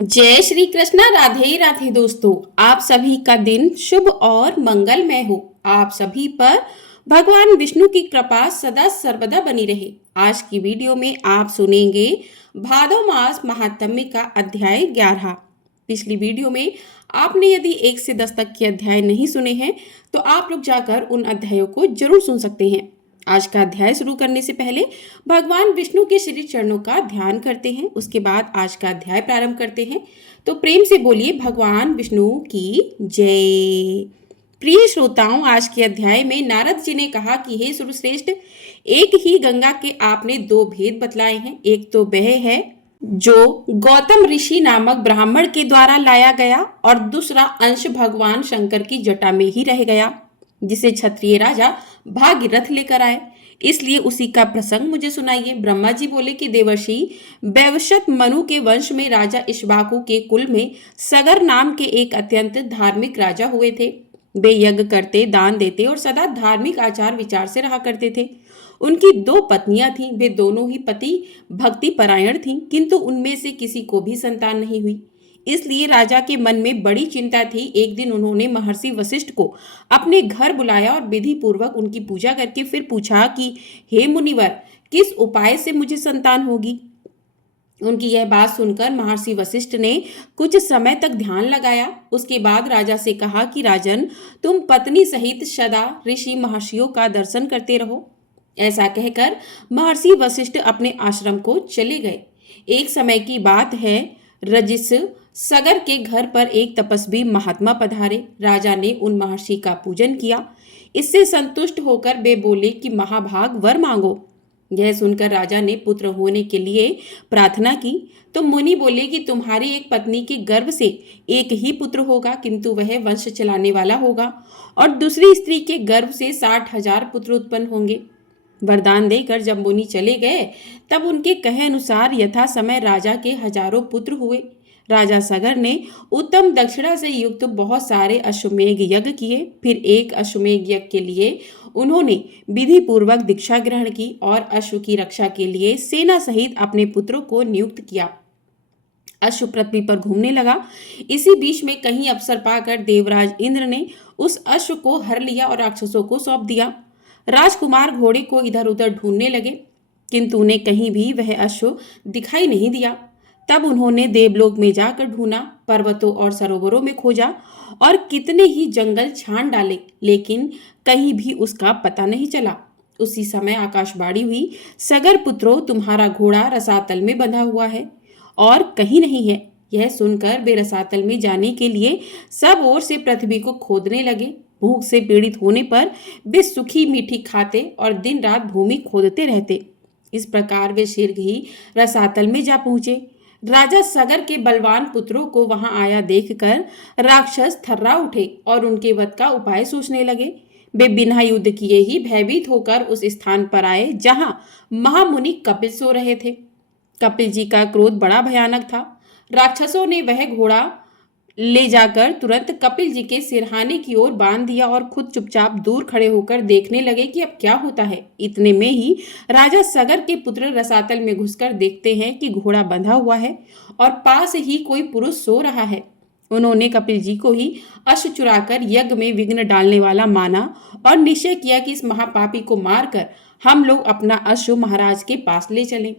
जय श्री कृष्णा। राधे राधे दोस्तों, आप सभी का दिन शुभ और मंगलमय हो। आप सभी पर भगवान विष्णु की कृपा सदा सर्वदा बनी रहे। आज की वीडियो में आप सुनेंगे भादो मास महात्म्य का अध्याय 11। पिछली वीडियो में आपने यदि 1 से 10 तक के अध्याय नहीं सुने हैं तो आप लोग जाकर उन अध्यायों को जरूर सुन सकते हैं। आज का अध्याय शुरू करने से पहले भगवान विष्णु के श्री चरणों का ध्यान करते हैं, उसके बाद आज का अध्याय प्रारंभ करते हैं। तो प्रेम से बोलिए भगवान विष्णु की जय। प्रिय श्रोताओं, आज के अध्याय में नारद जी ने कहा कि हे सुरश्रेष्ठ, एक ही गंगा के आपने 2 भेद बतलाए हैं। एक तो वह है जो गौतम ऋषि नामक ब्राह्मण के द्वारा लाया गया और दूसरा अंश भगवान शंकर की जटा में ही रह गया, जिसे क्षत्रिय राजा भागीरथ लेकर आए। इसलिए उसी का प्रसंग मुझे सुनाइए। ब्रह्मा जी बोले कि देवर्षि वैवस्वत मनु के वंश में राजा इक्ष्वाकु के कुल में सगर नाम के एक अत्यंत धार्मिक राजा हुए थे। वे यज्ञ करते, दान देते और सदा धार्मिक आचार विचार से रहा करते थे। उनकी 2 पत्नियां थीं। वे दोनों ही पति भक्ति परायण थीं, किंतु उनमें से किसी को भी संतान नहीं हुई। इसलिए राजा के मन में बड़ी चिंता थी। एक दिन उन्होंने महर्षि वशिष्ठ को अपने घर बुलाया और विधि पूर्वक उनकी पूजा करके फिर पूछा कि हे मुनिवर, किस उपाय से मुझे संतान होगी। उनकी यह बात सुनकर महर्षि वशिष्ठ ने कुछ समय तक ध्यान लगाया। उसके बाद राजा से कहा कि राजन, तुम पत्नी सहित सदा ऋषि महर्षियों का दर्शन करते रहो। ऐसा कहकर महर्षि वशिष्ठ अपने आश्रम को चले गए। एक समय की बात है, रजिस सगर के घर पर एक तपस्वी महात्मा पधारे। राजा ने उन महर्षि का पूजन किया। इससे संतुष्ट होकर वे बोले कि महाभाग वर मांगो। यह सुनकर राजा ने पुत्र होने के लिए प्रार्थना की तो मुनि बोले कि तुम्हारी एक पत्नी के गर्भ से एक ही पुत्र होगा, किंतु वह वंश चलाने वाला होगा, और दूसरी स्त्री के गर्भ से 60,000 पुत्र उत्पन्न होंगे। वरदान देकर जब मुनि चले गए तब उनके कहे अनुसार यथा समय राजा के हजारों पुत्र हुए। राजा सगर ने उत्तम दक्षिणा से युक्त बहुत सारे अश्वमेघ यज्ञ किए। फिर एक अश्वमेघ यज्ञ के लिए उन्होंने विधि पूर्वक दीक्षा ग्रहण की और अश्व की रक्षा के लिए सेना सहित अपने पुत्रों को नियुक्त किया। अश्व पृथ्वी पर घूमने लगा। इसी बीच में कहीं अवसर पाकर देवराज इंद्र ने उस अश्व को हर लिया और राक्षसों को सौंप दिया। राजकुमार घोड़े को इधर उधर ढूंढने लगे, किंतु उन्हें कहीं भी वह अश्व दिखाई नहीं दिया। तब उन्होंने देवलोक में जाकर ढूंढा, पर्वतों और सरोवरों में खोजा और कितने ही जंगल छान डाले, लेकिन कहीं भी उसका पता नहीं चला। उसी समय आकाशवाणी हुई, सगर पुत्रों, तुम्हारा घोड़ा रसातल में बंधा हुआ है और कहीं नहीं है। यह सुनकर वे रसातल में जाने के लिए सब ओर से पृथ्वी को खोदने लगे। भूख से पीड़ित होने पर वे सूखी मीठी खाते और दिन रात भूमि खोदते रहते। इस प्रकार वे शीघ्र ही रसातल में जा पहुंचे। राजा सगर के बलवान पुत्रों को वहां आया देखकर राक्षस थर्रा उठे और उनके वध का उपाय सोचने लगे। वे बिना युद्ध किए ही भयभीत होकर उस स्थान पर आए जहां महामुनि कपिल सो रहे थे। कपिल जी का क्रोध बड़ा भयानक था। राक्षसों ने वह घोड़ा ले जाकर तुरंत कपिल जी के सिरहाने की ओर बांध दिया और खुद चुपचाप दूर खड़े होकर देखने लगे कि अब क्या होता है। इतने में ही राजा सगर के पुत्र रसातल में घुसकर देखते हैं कि घोड़ा बंधा हुआ है और पास ही कोई पुरुष सो रहा है। उन्होंने कपिल जी को ही अश्व चुराकर यज्ञ में विघ्न डालने वाला माना और निश्चय किया कि इस महापापी को मारकर हम लोग अपना अश्व महाराज के पास ले चलें।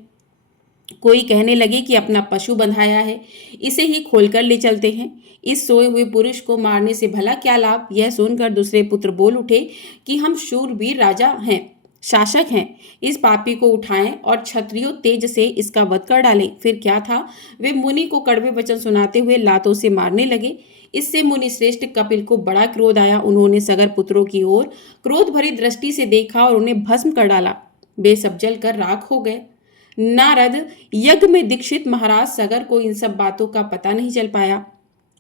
कोई कहने लगे कि अपना पशु बंधाया है, इसे ही खोलकर ले चलते हैं। इस सोए हुए पुरुष को मारने से भला क्या लाभ। यह सुनकर दूसरे पुत्र बोल उठे कि हम शूरवीर राजा हैं, शासक हैं, इस पापी को उठाएं और क्षत्रियों तेज से इसका वध कर डालें। फिर क्या था, वे मुनि को कड़वे वचन सुनाते हुए लातों से मारने लगे। इससे मुनि श्रेष्ठ कपिल को बड़ा क्रोध आया। उन्होंने सगर पुत्रों की ओर क्रोध भरी दृष्टि से देखा और उन्हें भस्म कर डाला। वे सब जलकर राख हो गए। नारद यज्ञ में दीक्षित महाराज सगर को इन सब बातों का पता नहीं चल पाया।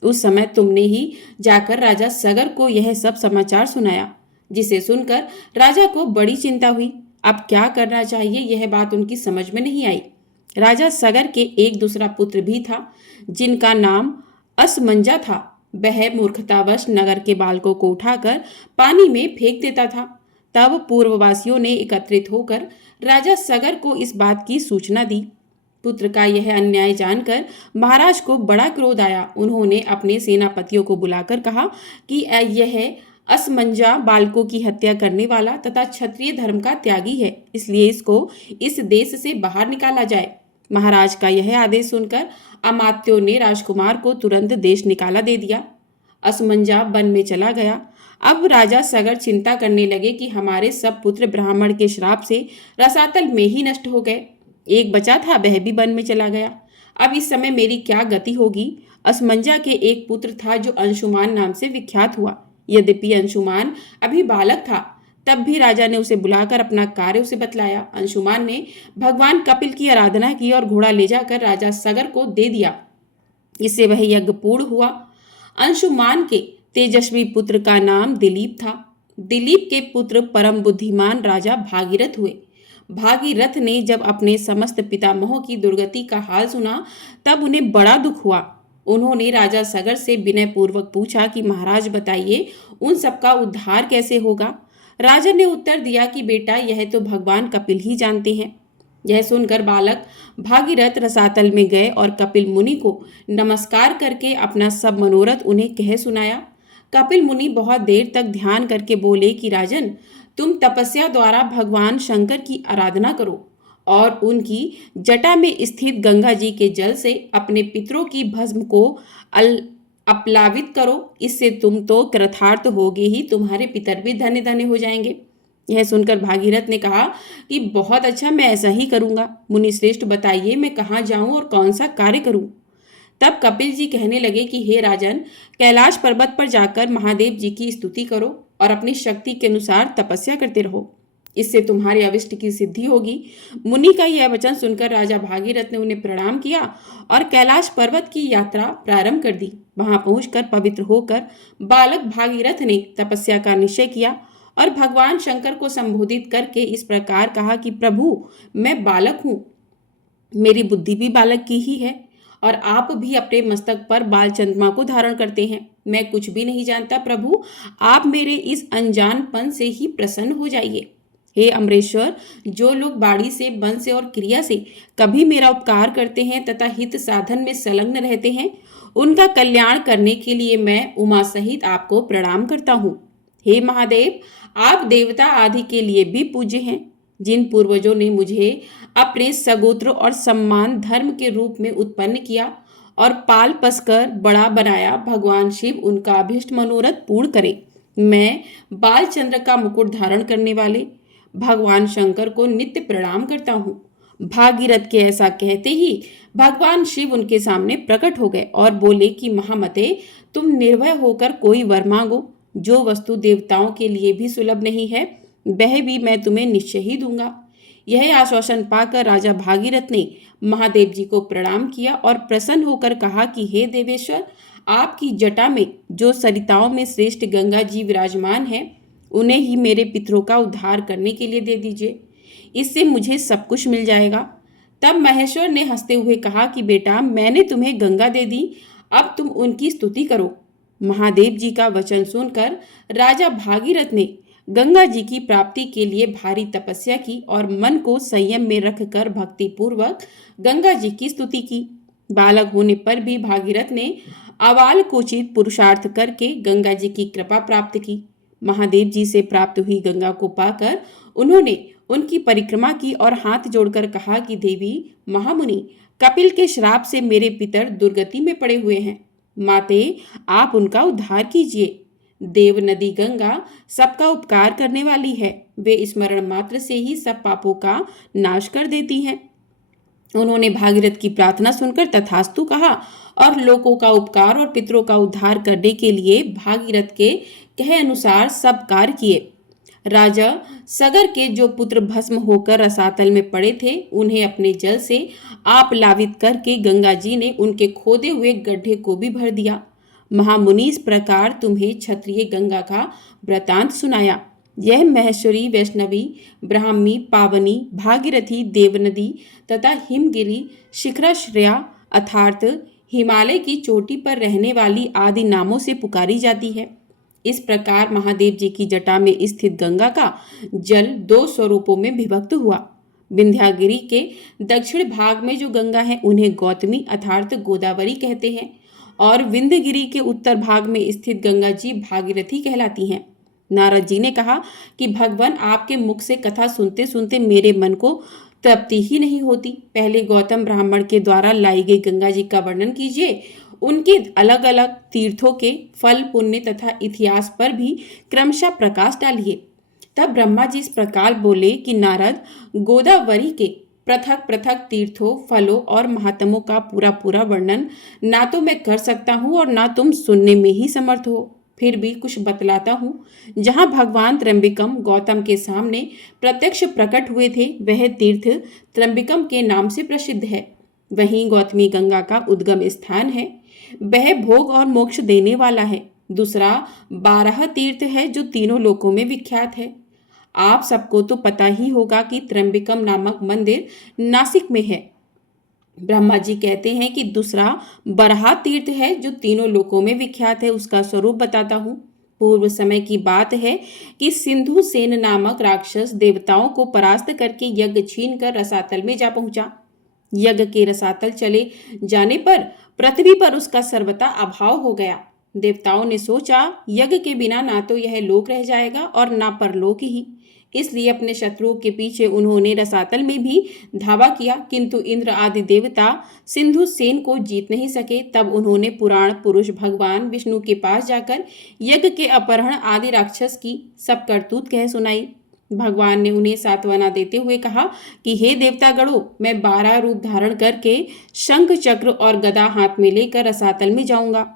उस समय तुमने ही जाकर राजा सगर को यह सब समाचार सुनाया, जिसे सुनकर राजा को बड़ी चिंता हुई। अब क्या करना चाहिए यह बात उनकी समझ में नहीं आई। राजा सगर के एक दूसरा पुत्र भी था, जिनका नाम असमंजा था। वह मूर्खतावश नगर के बालकों को उठाकर पानी में फेंक देता था। तब पूर्ववासियों ने एकत्रित होकर राजा सगर को इस बात की सूचना दी। पुत्र का यह अन्याय जानकर महाराज को बड़ा क्रोध आया। उन्होंने अपने सेनापतियों को बुलाकर कहा कि यह असमंजा बालकों की हत्या करने वाला तथा क्षत्रिय धर्म का त्यागी है, इसलिए इसको इस देश से बाहर निकाला जाए। महाराज का यह आदेश सुनकर अमात्यों ने राजकुमार को तुरंत देश निकाला दे दिया। असमंजा वन में चला गया। अब राजा सगर चिंता करने लगे कि हमारे सब पुत्र ब्राह्मण के श्राप से रसातल में ही नष्ट हो गए। एक बचा था, वह भी वन में चला गया। अब इस समय मेरी क्या गति होगी। असमंजा के एक पुत्र था जो अंशुमान नाम से विख्यात हुआ। यद्यपि अंशुमान अभी बालक था, तब भी राजा ने उसे बुलाकर अपना कार्य उसे बतलाया। अंशुमान ने भगवान कपिल की आराधना की और घोड़ा ले जाकर राजा सगर को दे दिया। इससे वह यज्ञ पूर्ण हुआ। अंशुमान के तेजस्वी पुत्र का नाम दिलीप था। दिलीप के पुत्र परम बुद्धिमान राजा भागीरथ हुए। भागीरथ ने जब अपने समस्त पितामहों की दुर्गति का हाल सुना, तब उन्हें बड़ा दुख हुआ। उन्होंने राजा सगर से विनय पूर्वक पूछा कि महाराज बताइए, उन सबका उद्धार कैसे होगा। राजा ने उत्तर दिया कि बेटा, यह तो भगवान कपिल ही जानते हैं। यह सुनकर बालक भागीरथ रसातल में गए और कपिल मुनि को नमस्कार करके अपना सब मनोरथ उन्हें कह सुनाया। कपिल मुनि बहुत देर तक ध्यान करके बोले कि राजन, तुम तपस्या द्वारा भगवान शंकर की आराधना करो और उनकी जटा में स्थित गंगा जी के जल से अपने पितरों की भस्म को अपलावित करो। इससे तुम तो कृतार्थ होगे ही, तुम्हारे पितर भी धन्य धन्य हो जाएंगे। यह सुनकर भागीरथ ने कहा कि बहुत अच्छा, मैं ऐसा ही करूंगा। मुनि श्रेष्ठ, बताइए मैं कहाँ जाऊं और कौन सा कार्य करूं। तब कपिल जी कहने लगे कि हे राजन, कैलाश पर्वत पर जाकर महादेव जी की स्तुति करो और अपनी शक्ति के अनुसार तपस्या करते रहो, इससे तुम्हारे अभिष्ट की सिद्धि होगी। मुनि का यह वचन सुनकर राजा भागीरथ ने उन्हें प्रणाम किया और कैलाश पर्वत की यात्रा प्रारंभ कर दी। वहां पहुंचकर पवित्र होकर बालक भागीरथ ने तपस्या का निश्चय किया और भगवान शंकर को संबोधित करके इस प्रकार कहा कि प्रभु, मैं बालक हूँ, मेरी बुद्धि भी बालक की ही है और आप भी अपने मस्तक पर बाल चंद्रमा को धारण करते हैं। मैं कुछ भी नहीं जानता प्रभु, आप मेरे इस अनजानपन से ही प्रसन्न हो जाइए। हे अमरेश्वर, जो लोग बाड़ी से, वन से और क्रिया से कभी मेरा उपकार करते हैं तथा हित साधन में संलग्न रहते हैं, उनका कल्याण करने के लिए मैं उमा सहित आपको प्रणाम करता हूँ। हे महादेव, आप देवता आदि के लिए भी पूज्य हैं। जिन पूर्वजों ने मुझे अपने सगोत्र और सम्मान धर्म के रूप में उत्पन्न किया और पाल पसकर बड़ा बनाया, भगवान शिव उनका अभिष्ट मनोरथ पूर्ण करे। मैं बालचंद्र का मुकुट धारण करने वाले भगवान शंकर को नित्य प्रणाम करता हूँ। भागीरथ के ऐसा कहते ही भगवान शिव उनके सामने प्रकट हो गए और बोले कि महामते, तुम निर्भय होकर कोई वर मांगो। जो वस्तु देवताओं के लिए भी सुलभ नहीं है, वह भी मैं तुम्हें निश्चय ही दूंगा। यह आश्वासन पाकर राजा भागीरथ ने महादेव जी को प्रणाम किया और प्रसन्न होकर कहा कि हे देवेश्वर, आपकी जटा में जो सरिताओं में श्रेष्ठ गंगा जी विराजमान है, उन्हें ही मेरे पितरों का उद्धार करने के लिए दे दीजिए, इससे मुझे सब कुछ मिल जाएगा। तब महेश्वर ने हंसते हुए कहा कि बेटा, मैंने तुम्हें गंगा दे दी, अब तुम उनकी स्तुति करो। महादेव जी का वचन सुनकर राजा भागीरथ ने गंगा जी की प्राप्ति के लिए भारी तपस्या की और मन को संयम में रखकर भक्ति पूर्वक गंगा जी की स्तुति की। बालक होने पर भी भागीरथ ने अवाल कोचित पुरुषार्थ करके गंगा जी की कृपा प्राप्त की। महादेव जी से प्राप्त हुई गंगा को पाकर उन्होंने उनकी परिक्रमा की और हाथ जोड़कर कहा कि देवी महामुनि, कपिल के श्राप से मेरे पितर दुर्गति में पड़े हुए हैं। माते, आप उनका उद्धार कीजिए। देव नदी गंगा सबका उपकार करने वाली है, वे स्मरण मात्र से ही सब पापों का नाश कर देती हैं। उन्होंने भागीरथ की प्रार्थना सुनकर तथास्तु कहा और लोगों का उपकार और पितरों का उद्धार करने के लिए भागीरथ के कहे अनुसार सब कार्य किए। राजा सगर के जो पुत्र भस्म होकर रसातल में पड़े थे, उन्हें अपने जल से आप लावित करके गंगा जी ने उनके खोदे हुए गड्ढे को भी भर दिया। महामुनि, इस प्रकार तुम्हें क्षत्रिय गंगा का वृतांत सुनाया। यह महेश्वरी, वैष्णवी, ब्राह्मी, पावनी, भागीरथी, देवनदी तथा हिमगिरी, शिखराश्रया अर्थात हिमालय की चोटी पर रहने वाली आदि नामों से पुकारी जाती है। इस प्रकार महादेव जी की जटा में स्थित गंगा का जल 2 स्वरूपों में विभक्त हुआ। विंध्यागिरी के दक्षिण भाग में जो गंगा है उन्हें गौतमी अर्थात गोदावरी कहते हैं और विंध्यगिरी के उत्तर भाग में स्थित गंगा जी भागीरथी कहलाती हैं। नारद जी ने कहा कि भगवान आपके मुख से कथा सुनते सुनते मेरे मन को तृप्ति ही नहीं होती। पहले गौतम ब्राह्मण के द्वारा लाई गई गंगा जी का वर्णन कीजिए, उनके अलग अलग तीर्थों के फल पुण्य तथा इतिहास पर भी क्रमशः प्रकाश डालिए। तब ब्रह्मा जी इस प्रकार बोले कि नारद, गोदावरी के पृथक पृथक तीर्थों फलों और महात्मों का पूरा पूरा वर्णन ना तो मैं कर सकता हूँ और ना तुम सुनने में ही समर्थ हो, फिर भी कुछ बतलाता हूँ। जहाँ भगवान त्र्यंबिकम गौतम के सामने प्रत्यक्ष प्रकट हुए थे वह तीर्थ त्र्यंबिकम के नाम से प्रसिद्ध है। वहीं गौतमी गंगा का उद्गम स्थान है, वह भोग और मोक्ष देने वाला है। दूसरा 12 तीर्थ है जो तीनों लोकों में विख्यात है। आप सबको तो पता ही होगा कि त्र्यंबिकम नामक मंदिर नासिक में है। ब्रह्मा जी कहते हैं कि दूसरा बरहा तीर्थ है जो तीनों लोकों में विख्यात है। उसका स्वरूप बताता हूँ। पूर्व समय की बात है कि सिंधु सेन नामक राक्षस देवताओं को परास्त करके यज्ञ छीन कर रसातल में जा पहुंचा। यज्ञ के रसातल चले जाने पर पृथ्वी पर उसका सर्वथा अभाव हो गया। देवताओं ने सोचा यज्ञ के बिना ना तो यह लोक रह जाएगा और ना परलोक ही, इसलिए अपने शत्रुओं के पीछे उन्होंने रसातल में भी धावा किया, किंतु इंद्र आदि देवता सिंधु सेन को जीत नहीं सके। तब उन्होंने पुराण पुरुष भगवान विष्णु के पास जाकर यज्ञ के अपहरण आदि राक्षस की सब करतूत कह सुनाई। भगवान ने उन्हें सांत्वना देते हुए कहा कि हे देवतागणों, मैं 12 रूप धारण करके शंख चक्र और गदा हाथ में लेकर रसातल में जाऊंगा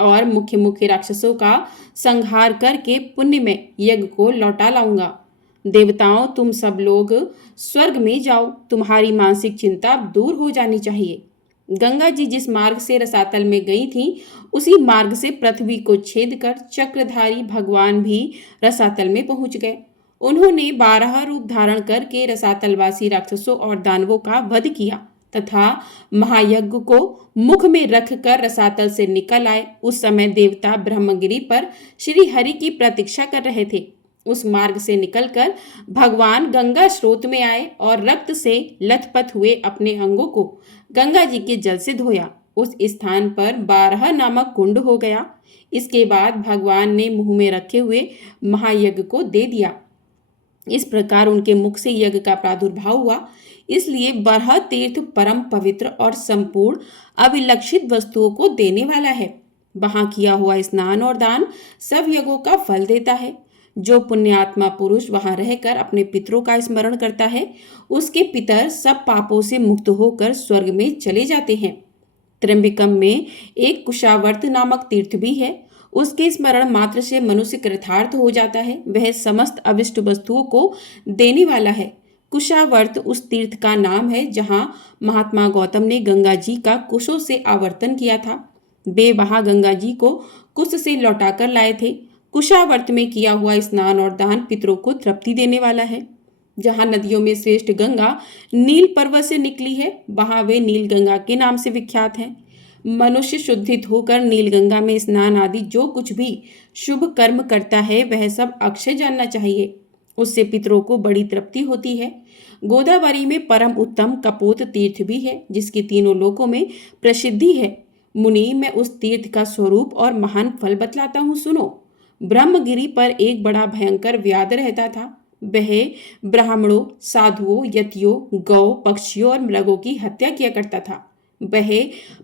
और मुख्य मुख्य राक्षसों का संहार करके पुण्य में यज्ञ को लौटा लाऊंगा। देवताओं, तुम सब लोग स्वर्ग में जाओ, तुम्हारी मानसिक चिंता दूर हो जानी चाहिए। गंगा जी जिस मार्ग से रसातल में गई थी उसी मार्ग से पृथ्वी को छेद कर चक्रधारी भगवान भी रसातल में पहुंच गए। उन्होंने 12 रूप धारण करके रसातलवासी राक्षसों और दानवों का वध किया तथा महायज्ञ को मुख में रखकर रसातल से निकल आए। उस समय देवता ब्रह्मगिरी पर श्री हरि की प्रतीक्षा कर रहे थे। उस मार्ग से निकलकर भगवान गंगा स्रोत में आए और रक्त से लथपथ हुए अपने अंगों को गंगा जी के जल से धोया। उस स्थान पर 12 नामक कुंड हो गया। इसके बाद भगवान ने मुंह में रखे हुए महायज्ञ को दे दिया। इस प्रकार उनके मुख से यज्ञ का प्रादुर्भाव हुआ। इसलिए 12 तीर्थ परम पवित्र और संपूर्ण अविलक्षित वस्तुओं को देने वाला है। वहां किया हुआ स्नान और दान सब यज्ञों का फल देता है। जो पुण्यात्मा पुरुष वहां रहकर अपने पितरों का स्मरण करता है उसके पितर सब पापों से मुक्त होकर स्वर्ग में चले जाते हैं। त्र्यंबिकम में एक कुशावर्त नामक तीर्थ भी है। उसके स्मरण मात्र से मनुष्य कृतार्थ हो जाता है। वह समस्त अविष्ट वस्तुओं को देने वाला है। कुशावर्त उस तीर्थ का नाम है जहां महात्मा गौतम ने गंगा जी का कुशों से आवर्तन किया था। वे वहां गंगा जी को कुश से लौटाकर लाए थे। कुशावर्त में किया हुआ स्नान और दान पितरों को तृप्ति देने वाला है। जहाँ नदियों में श्रेष्ठ गंगा नील पर्वत से निकली है वहां वे नील गंगा के नाम से विख्यात है। मनुष्य शुद्धित होकर नील गंगा में स्नान आदि जो कुछ भी शुभ कर्म करता है वह सब अक्षय जानना चाहिए। उससे पितरों को बड़ी तृप्ति होती है। गोदावरी में परम उत्तम कपोत तीर्थ भी है जिसकी तीनों लोकों में प्रसिद्धि है। मुनि, मैं उस तीर्थ का स्वरूप और महान फल बतलाता हूँ, सुनो। ब्रह्मगिरी पर एक बड़ा भयंकर व्याध रहता था। वह ब्राह्मणों, साधुओं, यतियों, गौ, पक्षियों और मृगों की हत्या किया करता था। वह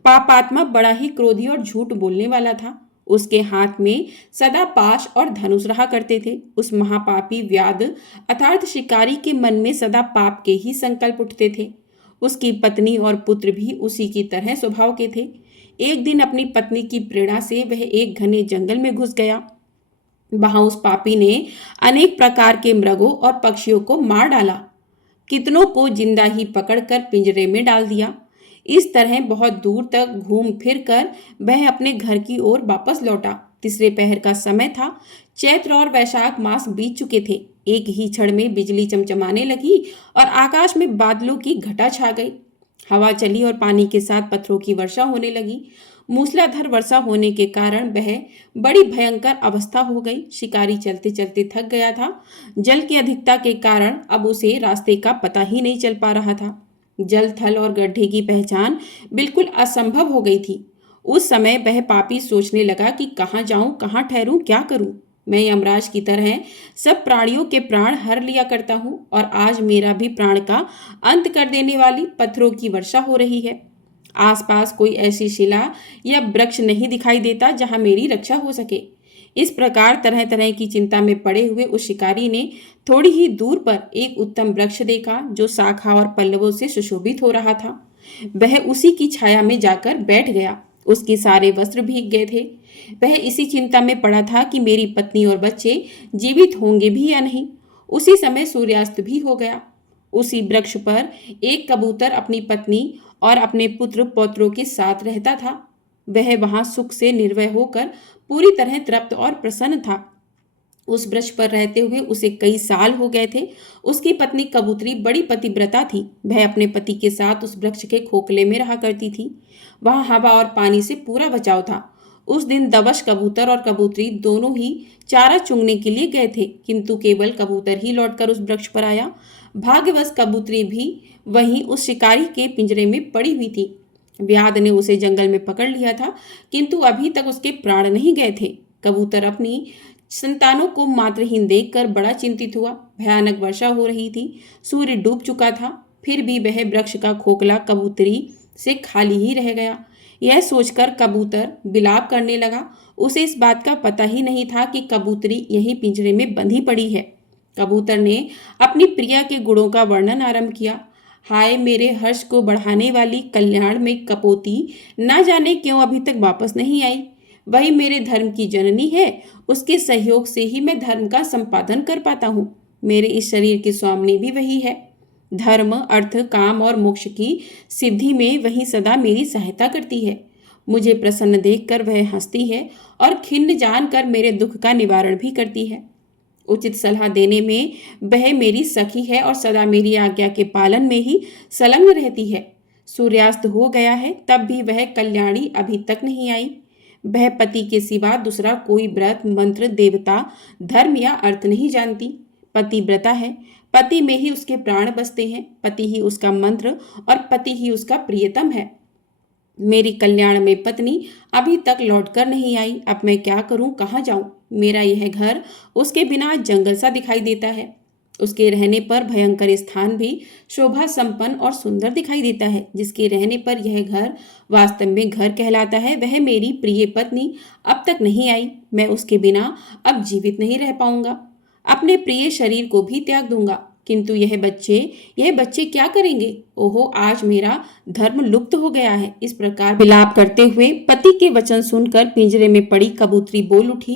पापात्मा बड़ा ही क्रोधी और झूठ बोलने वाला था। उसके हाथ में सदा पाश और धनुष रहा करते थे। उस महापापी व्याध अर्थात शिकारी के मन में सदा पाप के ही संकल्प उठते थे। उसकी पत्नी और पुत्र भी उसी की तरह स्वभाव के थे। एक दिन अपनी पत्नी की प्रेरणा से वह एक घने जंगल में घुस गया। वहां उस पापी ने अनेक प्रकार के मृगों और पक्षियों को मार डाला। कितनों को जिंदा ही पकड़कर पिंजरे में डाल दिया। इस तरह बहुत दूर तक घूम फिर कर वह अपने घर की ओर वापस लौटा। तीसरे पहर का समय था। चैत्र और वैशाख मास बीत चुके थे। एक ही क्षण में बिजली चमचमाने लगी और आकाश में बादलों की घटा छा गई। हवा चली और पानी के साथ पत्थरों की वर्षा होने लगी। मूसलाधार वर्षा होने के कारण वह बड़ी भयंकर अवस्था हो गई। शिकारी चलते चलते थक गया था। जल की अधिकता के कारण अब उसे रास्ते का पता ही नहीं चल पा रहा था। जल, थल और गड्ढे की पहचान बिल्कुल असंभव हो गई थी। उस समय वह पापी सोचने लगा कि कहाँ जाऊं, कहाँ ठहरूं, क्या करूं। मैं यमराज की तरह सब प्राणियों के प्राण हर लिया करता हूँ और आज मेरा भी प्राण का अंत कर देने वाली पत्थरों की वर्षा हो रही है। आसपास कोई ऐसी शिला या वृक्ष नहीं दिखाई देता जहां मेरी रक्षा हो सके। इस प्रकार तरह तरह की चिंता में पड़े हुए उस शिकारी ने थोड़ी ही दूर पर एक उत्तम वृक्ष देखा जो शाखा और पल्लवों से सुशोभित हो रहा था। वह उसी की छाया में जाकर बैठ गया। उसके सारे वस्त्र भीग गए थे। वह इसी चिंता में पड़ा था कि मेरी पत्नी और बच्चे जीवित होंगे भी या नहीं। उसी समय सूर्यास्त भी हो गया। उसी वृक्ष पर एक कबूतर अपनी पत्नी और अपने पुत्र पौत्रों के साथ रहता था। वह वहां सुख से निर्भय होकर पूरी तरह तृप्त और प्रसन्न था। उस वृक्ष पर रहते हुए उसे कई साल हो गए थे। उसकी पत्नी कबूतरी बड़ी पतिव्रता थी। वह अपने पति के साथ उस वृक्ष के खोखले में रहा करती थी। वहां हवा और पानी से पूरा बचाव था। उस दिन दवश कबूतर और कबूतरी दोनों ही चारा चुगने के लिए गए थे, किंतु केवल कबूतर ही लौटकर उस वृक्ष पर आया। भाग्यवश कबूतरी भी वहीं उस शिकारी के पिंजरे में पड़ी हुई थी। व्याध ने उसे जंगल में पकड़ लिया था, किंतु अभी तक उसके प्राण नहीं गए थे। कबूतर अपनी संतानों को मात्रहीन देखकर बड़ा चिंतित हुआ। भयानक वर्षा हो रही थी। सूर्य डूब चुका था। फिर भी वह वृक्ष का खोखला कबूतरी से खाली ही रह गया। यह सोचकर कबूतर बिलाप करने लगा। उसे इस बात का पता ही नहीं था कि कबूतरी यहीं पिंजरे में बंधी पड़ी है। कबूतर ने अपनी प्रिया के गुणों का वर्णन आरंभ किया। हाय मेरे हर्ष को बढ़ाने वाली कल्याण में कपोती, ना जाने क्यों अभी तक वापस नहीं आई। वही मेरे धर्म की जननी है। उसके सहयोग से ही मैं धर्म का संपादन कर पाता हूँ। मेरे इस शरीर की स्वामिनी भी वही है। धर्म, अर्थ, काम और मोक्ष की सिद्धि में वही सदा मेरी सहायता करती है। मुझे प्रसन्न देखकर वह हंसती है और खिन्न जानकर मेरे दुख का निवारण भी करती है। उचित सलाह देने में वह मेरी सखी है और सदा मेरी आज्ञा के पालन में ही संलग्न रहती है। सूर्यास्त हो गया है, तब भी वह कल्याणी अभी तक नहीं आई। वह पति के सिवा दूसरा कोई व्रत, मंत्र, देवता, धर्म या अर्थ नहीं जानती। पतिव्रता है। पति में ही उसके प्राण बसते हैं। पति ही उसका मंत्र और पति ही उसका प्रियतम है। मेरी कल्याण में पत्नी अभी तक लौटकर नहीं आई। अब मैं क्या करूं, कहाँ जाऊं? मेरा यह घर उसके बिना जंगल सा दिखाई देता है। उसके रहने पर भयंकर स्थान भी शोभा संपन्न और सुंदर दिखाई देता है। जिसके रहने पर यह घर वास्तव में घर कहलाता है, वह मेरी प्रिय पत्नी अब तक नहीं आई। मैं उसके बिना अब जीवित नहीं रह पाऊंगा। अपने प्रिय शरीर को भी त्याग दूंगा। किंतु यह बच्चे क्या करेंगे? ओहो, आज मेरा धर्म लुप्त हो गया है। इस प्रकार विलाप करते हुए पति के वचन सुनकर पिंजरे में पड़ी कबूतरी बोल उठी।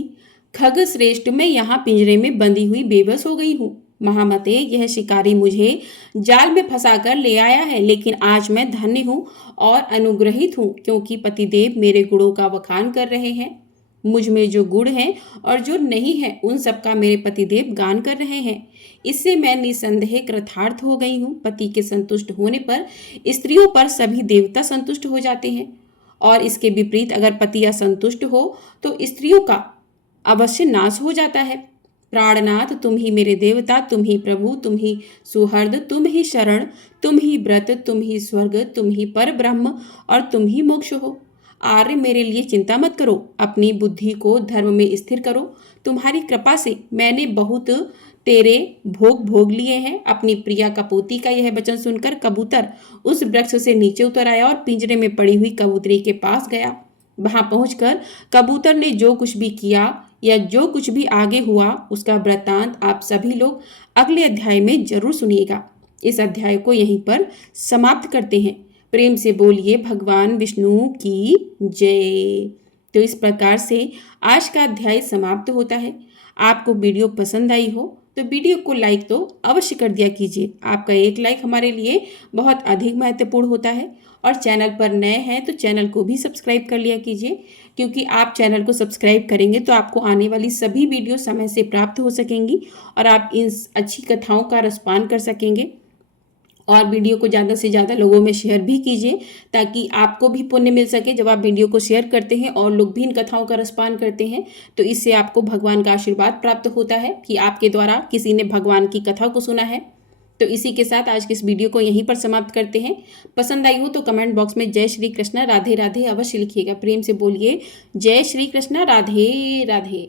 खग श्रेष्ठ, मैं यहाँ पिंजरे में बंधी हुई बेबस हो गई हूँ। महामते, यह शिकारी मुझे जाल में फंसाकर ले आया है, लेकिन आज मैं धन्य हूँ और अनुग्रहित हूँ, क्योंकि पतिदेव मेरे गुणों का बखान कर रहे हैं। मुझ में जो गुण हैं और जो नहीं है, उन सबका मेरे पतिदेव गान कर रहे हैं। इससे मैं निसंदेह कृतार्थ हो गई हूँ। पति के संतुष्ट होने पर स्त्रियों पर सभी देवता संतुष्ट हो जाते हैं, और इसके विपरीत अगर पति असंतुष्ट हो तो स्त्रियों का अवश्य नाश हो जाता है। प्राणनाथ, तुम ही मेरे देवता, तुम ही प्रभु, तुम ही सुहृद, तुम ही शरण, तुम ही व्रत, तुम ही स्वर्ग, तुम ही पर ब्रह्म और तुम ही मोक्ष हो। आर्य, मेरे लिए चिंता मत करो। अपनी बुद्धि को धर्म में स्थिर करो। तुम्हारी कृपा से मैंने बहुत तेरे भोग लिए हैं। अपनी प्रिया कपोती का यह वचन सुनकर कबूतर उस वृक्ष से नीचे उतर आया और पिंजरे में पड़ी हुई कबूतरी के पास गया। वहां पहुंचकर कबूतर ने जो कुछ भी किया या जो कुछ भी आगे हुआ, उसका वृत्तांत आप सभी लोग अगले अध्याय में जरूर सुनिएगा। इस अध्याय को यहीं पर समाप्त करते हैं। प्रेम से बोलिए भगवान विष्णु की जय। तो इस प्रकार से आज का अध्याय समाप्त होता है। आपको वीडियो पसंद आई हो तो वीडियो को लाइक तो अवश्य कर दिया कीजिए। आपका एक लाइक हमारे लिए बहुत अधिक महत्वपूर्ण होता है। और चैनल पर नए हैं तो चैनल को भी सब्सक्राइब कर लिया कीजिए, क्योंकि आप चैनल को सब्सक्राइब करेंगे तो आपको आने वाली सभी वीडियो समय से प्राप्त हो सकेंगी और आप इन अच्छी कथाओं का रसपान कर सकेंगे। और वीडियो को ज़्यादा से ज़्यादा लोगों में शेयर भी कीजिए ताकि आपको भी पुण्य मिल सके। जब आप वीडियो को शेयर करते हैं और लोग भी इन कथाओं का रसपान करते हैं तो इससे आपको भगवान का आशीर्वाद प्राप्त होता है कि आपके द्वारा किसी ने भगवान की कथा को सुना है। तो इसी के साथ आज के इस वीडियो को यहीं पर समाप्त करते हैं। पसंद आई हो तो कमेंट बॉक्स में जय श्री कृष्ण राधे राधे अवश्य लिखिएगा। प्रेम से बोलिए जय श्री कृष्ण राधे राधे।